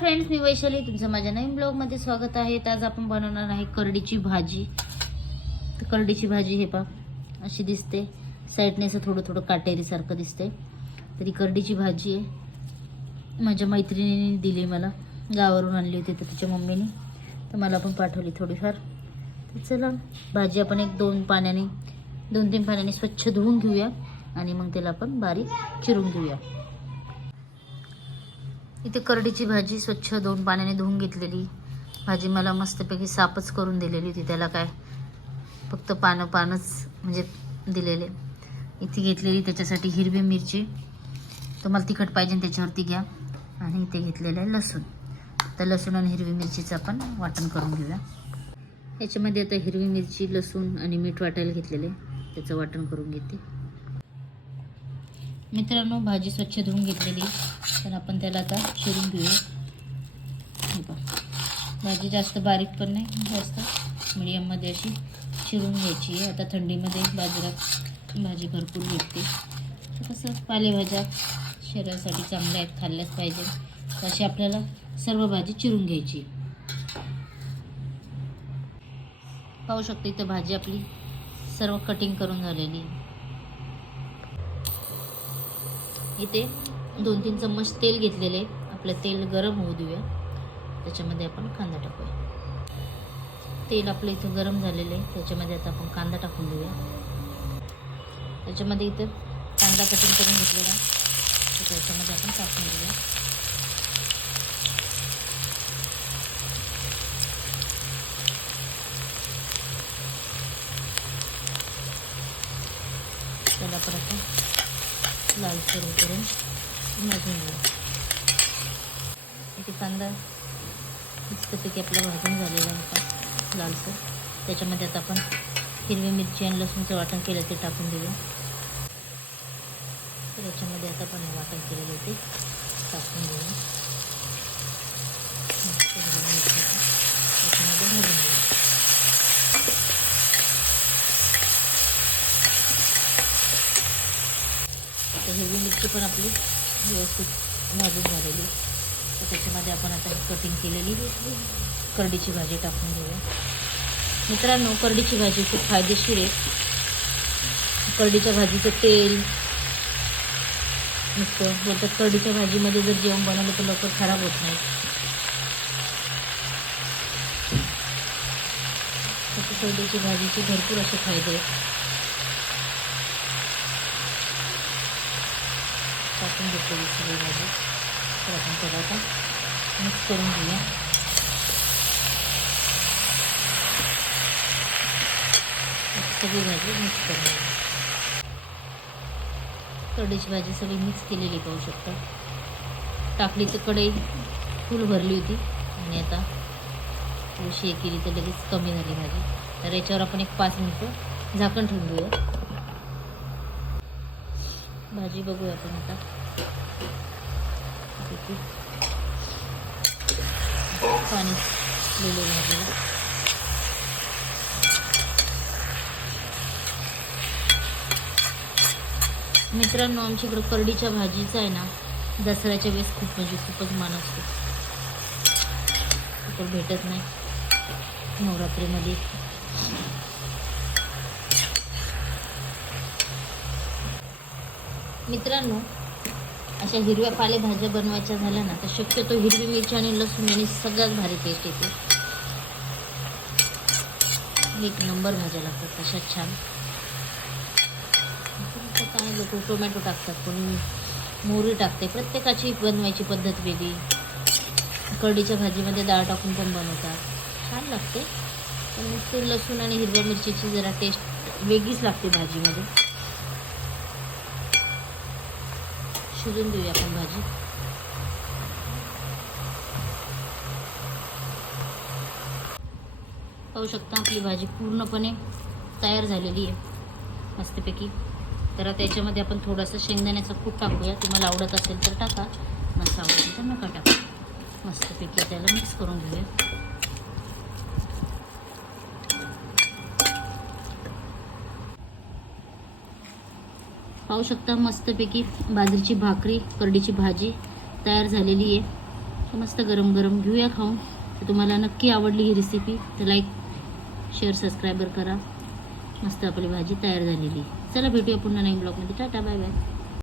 Friends मी वैशाली. तुमचं माझ्या नवीन ब्लॉगमध्ये स्वागत आहे. आज आपण बनवणार आहे करडीची भाजी. तर करडीची भाजी हे पा अशी दिसते. साईडने असं थोडं थोडं काटेरीसारखं दिसते. तर ही करडीची भाजी आहे. माझ्या मैत्रिणीने दिली मला. गावावरून आणली होती तर तिच्या मम्मीने. तर मला पण पाठवली थोडीफार. तर चला भाजी आपण एक दोन पाण्याने दोन तीन पाण्याने स्वच्छ धुवून घेऊया. आणि मग त्याला आपण बारीक चिरून घेऊया. इथे करडीची भाजी स्वच्छ दोन पाण्याने धुवून घेतलेली. भाजी मला मस्तपैकी सापच करून दिलेली होती. त्याला काय फक्त पानं पानच म्हणजे दिलेले. इथे घेतलेली त्याच्यासाठी हिरवी मिरची. तुम्हाला तिखट पाहिजे त्याच्यावरती घ्या. आणि इथे घेतलेलं आहे लसूण. तर लसूण आणि हिरवी मिरचीचं आपण वाटण करून घेऊया. याच्यामध्ये आता हिरवी मिरची लसूण आणि मीठ वाटायला घेतलेले त्याचं वाटण करून घेते. मित्रांनो भाजी स्वच्छ धुवून घेतलेली तर आपण त्याला आता चिरून घेऊया. हे पहा. भाजी जास्त बारीक पण नाही जास्त मिडियममध्ये अशी चिरून घ्यायची आहे. आता थंडीमध्ये बाजारात भाजी भरपूर भेटते. तसंच पालेभाज्या शरीरासाठी चांगल्या आहेत खाल्ल्याच पाहिजे. अशी आपल्याला सर्व भाजी चिरून घ्यायची पाहू शकते इथं भाजी आपली सर्व कटिंग करून झालेली इथे दोन तीन चम्मच तेल घेतलेले आपलं तेल गरम होऊ देऊया. त्याच्यामध्ये आपण कांदा टाकूया. तेल आपलं इथं गरम झालेलं आहे. त्याच्यामध्ये आता आपण कांदा टाकून देऊया. त्याच्यामध्ये इथं कांदा कटिंग करून घेतलेला त्याच्यामध्ये आपण टाकून देऊया. लालसर करून भाजून घेऊ इथे कांदा मस्तपैकी आपला भाजून झालेला होता लालसर. त्याच्यामध्ये आता आपण हिरवी मिरची आणि लसूणचं वाटण केलं ते टाकून देऊया. तर याच्यामध्ये आता आपण हे वाटण केलेलं ते टाकून देऊया मस्त हिरवी मिरची आपण त्याच्यामध्ये भाजून घेऊया आता हिरवी मिरची पण आपली व्यवस्थित भाजून झालेली तर त्याच्यामध्ये आपण आता कटिंग केलेली करडीची भाजी टाकून घेऊया. मित्रांनो करडीची भाजी खूप फायदेशीर आहे. करडीच्या भाजीचं तेल नुसतं बोलतात करडीच्या भाजीमध्ये जर जेवण बनवलं तर लवकर खराब होत नाही. करडीची भाजीचे भरपूर असे फायदे आहेत. टाकून घेतो सगळी भाजी. तर आपण त्याला आता मिक्स करून घेऊया. सगळी भाजी मिक्स करून घेऊया. कढईची भाजी सगळी मिक्स केलेली पाहू शकता. टाकली तर कढई फुल भरली होती. आणि आता थोडीशी हे केली तर लगेच कमी झाली भाजी. तर याच्यावर आपण एक पाच मिनटं झाकण ठेवून घेऊया. भाजी बघूया आपण आता. किती? पाणी लिहिलं भाजीला मित्रांनो आमच्या इकडं करडीच्या भाजीचा आहे ना. दसऱ्याच्या वेळेस खूप म्हणजे खूपच मान असतो. तर भेटत नाही नवरात्रीमध्ये. मित्रांनो अशा हिरव्या पालेभाज्या बनवायच्या झाल्या ना तर शक्यतो हिरवी मिरची आणि लसूण याने सगळ्यात भारी टेस्ट येते. एक नंबर भाज्या लागतात तशा छान. काय लोक टोमॅटो टाकतात कोणी मोहरी टाकते. प्रत्येकाची बनवायची पद्धत वेगळी. कढीच्या भाजीमध्ये डाळ टाकून पण बनवतात. छान लागते. पण नुसते लसूण आणि हिरव्या मिरचीची जरा टेस्ट वेगळीच लागते भाजीमध्ये. शिजून देऊया आपण भाजी. पाहू शकता आपली भाजी पूर्णपणे तयार झालेली आहे मस्तपैकी. तर त्याच्यामध्ये आपण थोडंसं शेंगदाण्याचं कूट टाकूया. तुम्हाला आवडत असेल तर टाका नसा आवडत तर नका टाका. मस्तपैकी त्याला मिक्स करून घेऊया. पाहू शकता मस्तपैकी बाजरीची भाकरी करडीची भाजी तयार झालेली आहे. मस्त गरम गरम घेऊया खाऊन. तर तुम्हाला नक्की आवडली ही रेसिपी तर लाईक शेअर सबस्क्रायबर करा. मस्त आपली भाजी तयार झालेली चला भेटूया पुन्हा नवीन ब्लॉगमध्ये टाटा बाय बाय